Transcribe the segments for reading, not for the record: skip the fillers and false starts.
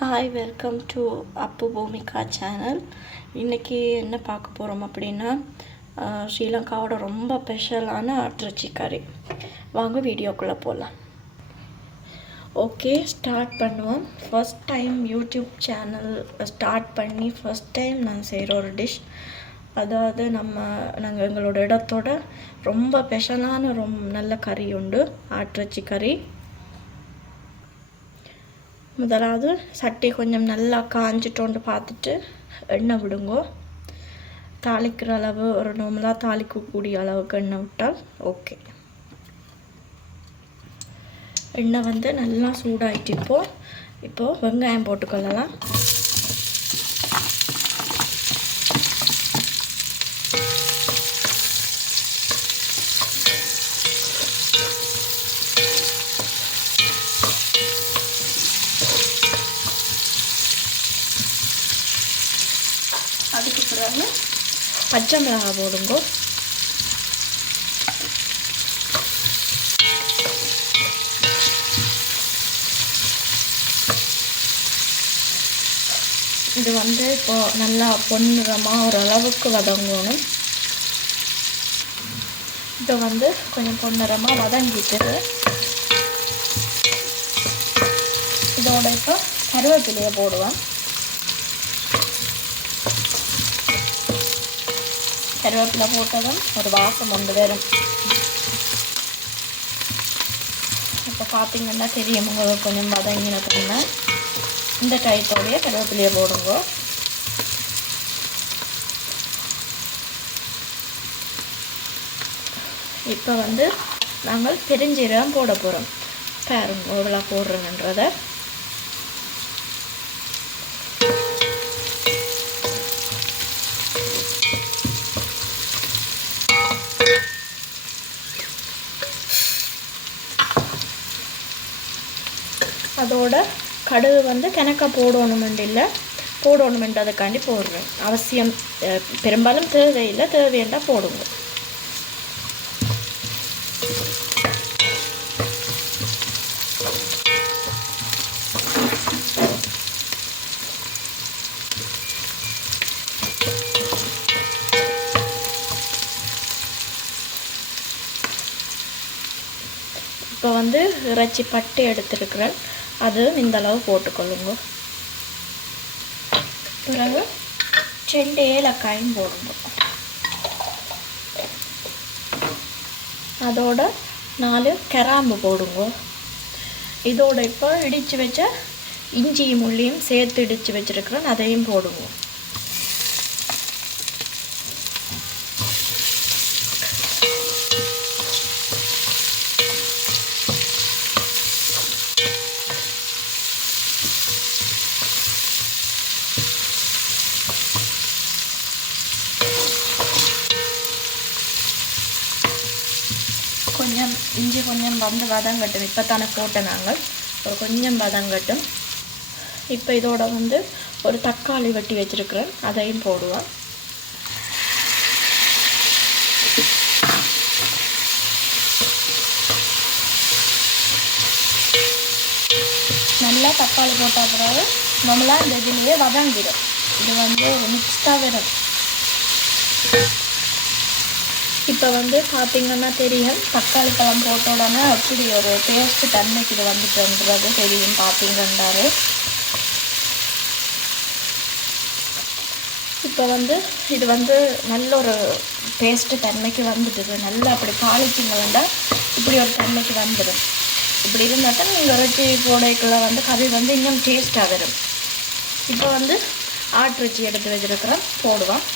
Hi, welcome to Appu Bhoomika channel. இன்றைக்கி என்ன பார்க்க போகிறோம் அப்படின்னா, ஸ்ரீலங்காவோட ரொம்ப ஸ்பெஷலான ஆட்டிறைச்சி கறி. வாங்க வீடியோக்குள்ளே போகலாம். ஓகே, ஸ்டார்ட் பண்ணுவோம். First time YouTube channel start பண்ணி ஃபர்ஸ்ட் டைம் நான் செய்கிற ஒரு டிஷ். அதாவது நாங்கள் எங்களோட இடத்தோட ரொம்ப ஸ்பெஷலான நல்ல கறி உண்டு, ஆட்டிறைச்சி கறி. முதலாவது சட்டி கொஞ்சம் நல்லா காஞ்சிட்டோண்டு பார்த்துட்டு எண்ணெய் விடுங்கோ. தாளிக்கிற அளவு ஒரு நார்மலாக தாளிக்கக்கூடிய அளவுக்கு எண்ணெய் விட்டால் ஓகே. எண்ணெய் நல்லா சூடாகிட்டு இப்போது வெங்காயம் போட்டுக்கொள்ளலாம். அதுக்கு பிறகு பச்சை மிளகாய் போடுங்க. இது இப்போ நல்லா பொன்னிறமாக ஓரளவுக்கு வதங்கணும். இப்போ கொஞ்சம் பொன்னிறமாக வதங்கிட்டு இதோட இப்போ கருவேப்பிலையை போடுவேன். கருவேப்பிலை போட்டதும் ஒரு வாசம் வரும். இப்போ பார்த்தீங்கன்னா தெரியும் உங்களுக்கு கொஞ்சம் வதங்கினதுன்னா இந்த டயத்தோடைய கருவேப்பிலையை போடுங்க. இப்போ நாங்கள் பெருஞ்சீரகம் போட போகிறோம். பாருங்க எவ்வளோ போடுறோங்கன்றதை. அதோட கடுகு கிணக்க போடணுமென்றதுக்காண்டி போடுறேன். அவசியம் பெரும்பாலும் தேவையில்லை, தேவையெல்லாம் போடுங்க. இப்போ இறைச்சி பட்டு எடுத்துருக்கிறேன், அது இந்தளவு போட்டுக்கொள்ளுங்க. பிறகு 2 ஏலக்காயும் போடுங்க. அதோட 4 கிராம்பு போடுங்க. இதோட இப்போ இடித்து வச்ச இஞ்சியும் உள்ளியும் சேர்த்து இடித்து வச்சுருக்கிறேன், அதையும் போடுங்க. கொஞ்சம் இஞ்சி கொஞ்சம் வதங்கட்டும். இப்போ தானே போட்டேன், நாங்கள் ஒரு கொஞ்சம் வதங்கட்டும். இப்போ இதோட ஒரு தக்காளி வெட்டி வச்சுருக்கிறேன், அதையும் போடுவோம். நல்லா தக்காளி போட்ட பிறகு நம்மளாம் இந்த இதுலேயே வதங்கிடும். இது மிக்ஸ்டாக வரும். இப்போ பார்த்திங்கன்னா தெரியும், தக்காளி பழம் போட்ட உடனே அப்படி ஒரு டேஸ்ட்டு தன்மைக்கு இது வந்துட்டுன்றது தெரியும். பார்த்திங்கன்றாரு இப்போ இது நல்ல ஒரு டேஸ்ட்டு தன்மைக்கு வந்துட்டுது. நல்லா அப்படி தாளிச்சிங்க வேண்டாம், இப்படி ஒரு தன்மைக்கு வந்துடும். இப்படி இருந்தால் தான் நீங்கள் இறைச்சி போடைக்குள்ளே கறி இன்னும் டேஸ்ட்டாக வரும். இப்போ ஆட்டிறைச்சி எடுத்து வச்சுருக்கிறோம், போடுவோம்.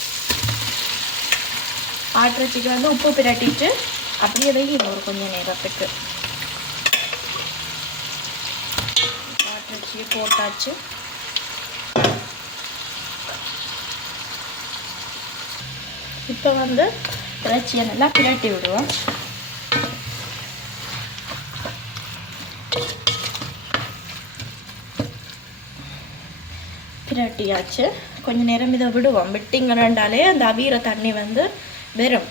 ஆட்டிறைச்சிக்கு உப்பு பிரட்டிட்டு அப்படியே வைக்கணும் ஒரு கொஞ்சம் நேரத்துக்கு. ஆட்டிறைச்சியை போட்டாச்சு. இப்போ இறைச்சியை நல்லா பிரட்டி விடுவோம். பிரட்டியாச்சு. கொஞ்சம் நேரம் இதை விடுவோம். விட்டிங்கன்னாலே அந்த அவிகிற தண்ணி வெறும்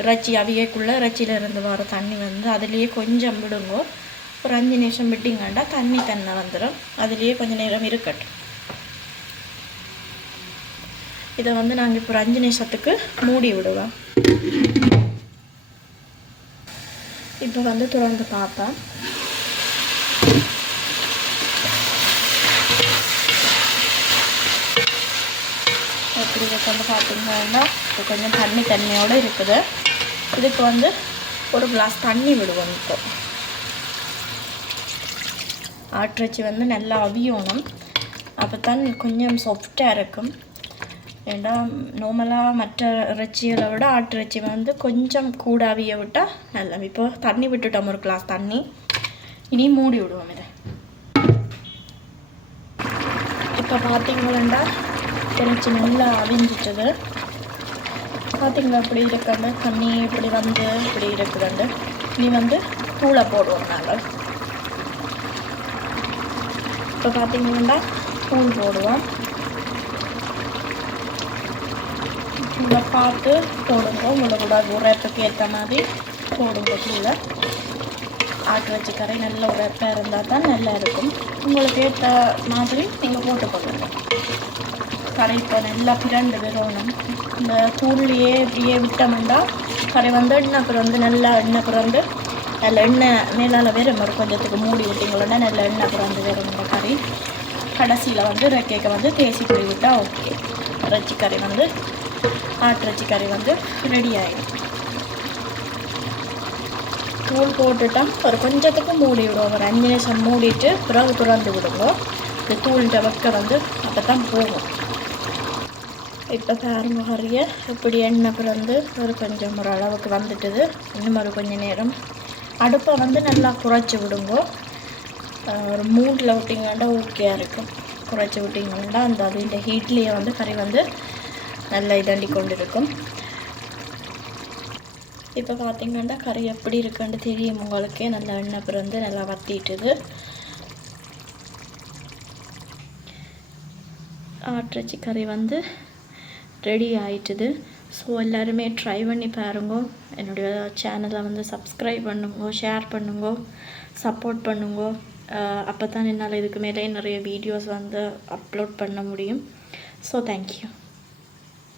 இறைச்சி அவியக்குள்ளே இறைச்சியிலேருந்து வர தண்ணி அதுலேயே கொஞ்சம் விடுங்க. ஒரு 5 நிமிஷம் விட்டிங்கன்னா தண்ணி வந்துடும். அதுலேயே கொஞ்சம் நேரம் இருக்கட்டும். இதை வந்து நாங்கள் இப்போ ஒரு 5 நிமிஷத்துக்கு மூடி விடுவோம். இப்போ வந்து திறந்து பார்ப்பேன். எப்படி வந்து பார்த்தீங்கன்னா இப்போ கொஞ்சம் தண்ணியோடு இருக்குது. இதுக்கு வந்து ஒரு கிளாஸ் தண்ணி விடுவோம். இப்போ ஆட்டிறைச்சி வந்து நல்லா அவியணும், அப்போ தான் கொஞ்சம் சாஃப்டாக இருக்கும். ஏன்னா நார்மலாக மற்ற இறைச்சிகளை விட ஆட்டிறைச்சி வந்து கொஞ்சம் கூட அவிய விட்டால் நல்லா. இப்போ தண்ணி விட்டுட்டோம், ஒரு கிளாஸ் தண்ணி. இனி மூடி விடுவோம் இதை. இப்போ பார்த்தீங்கன்னா இறைச்சி நல்லா அவிஞ்சிட்டது. பார்த்தீங்களா இப்படி இருக்காண்டு தண்ணி இப்படி வந்து இப்படி இருக்குதுண்டு. இனி வந்து தூளை போடுவோம் நாங்கள். இப்போ பார்த்தீங்கன்னா தூள் போடுவோம். தூளை பார்த்து போடுங்க, உங்களோட உரைப்புக்கு ஏற்ற மாதிரி போடுங்க தூளை. ஆட்டிறைச்சி கறி நல்ல உரைப்பாக இருந்தால் தான் நல்லா இருக்கும். உங்களுக்கு ஏற்ற மாதிரி நீங்கள் போட்டுக்கொள்ளுங்க. கறி இப்போ நல்லா பிரண்டு வரணும். இந்த தூள்லையே இப்படியே விட்டோம்னா கறி வந்து எண்ணெய் பிறந்து நல்லா எண்ணெய் பிறந்து நல்ல எண்ணெய் மேலால் வரும். ஒரு கொஞ்சத்துக்கு மூடி விட்டிங்களோன்னா நல்ல எண்ணெய் பிறந்து வரும் இந்த கறி. கடைசியில் வந்து இறக்கைக்க வந்து தேசி பொடி விட்டால் ஓகே. இறைச்சி கறி வந்து ஆட்டிறைச்சி கறி வந்து ரெடி ஆகிடும். தூள் போட்டுட்டால் ஒரு கொஞ்சத்துக்கு மூடி விடுவோம். ஒரு 5 நிமிஷம் மூடிட்டு பிறகு திறந்து விடுங்க. இந்த தூள்கிட்ட வைக்க வந்து அப்போ தான் போகும். இப்போ பாருங்க கறியை இப்படி எண்ணெய் பிறந்து ஒரு கொஞ்சம் ஒரு அளவுக்கு வந்துட்டுது. இன்னும் ஒரு கொஞ்சம் நேரம் அடுப்பை வந்து நல்லா குறைச்சி விடுங்க. ஒரு 3ல் விட்டிங்கன்னா ஓகேயாக இருக்கும். குறைச்சி விட்டிங்கன்னா அந்த அதில் ஹீட்லேயே வந்து கறி வந்து நல்லா இதண்டி கொண்டு இருக்கும். இப்போ பார்த்திங்கன்னா கறி எப்படி இருக்குன்னு தெரியும் உங்களுக்கே. நல்லா எண்ணெய் பிறந்து நல்லா வத்திட்டுது. ஆட்டிறைச்சி கறி வந்து ரெடி ஆயிட்டுது. ஸோ எல்லாருமே ட்ரை பண்ணி பாருங்க. என்னுடைய சேனலை வந்து சப்ஸ்கிரைப் பண்ணுங்க, ஷேர் பண்ணுங்க, சப்போர்ட் பண்ணுங்க. அப்போ தான் என்னால் இதுக்கு மேலே நிறைய வீடியோஸ் வந்து அப்லோட் பண்ண முடியும். So thank you.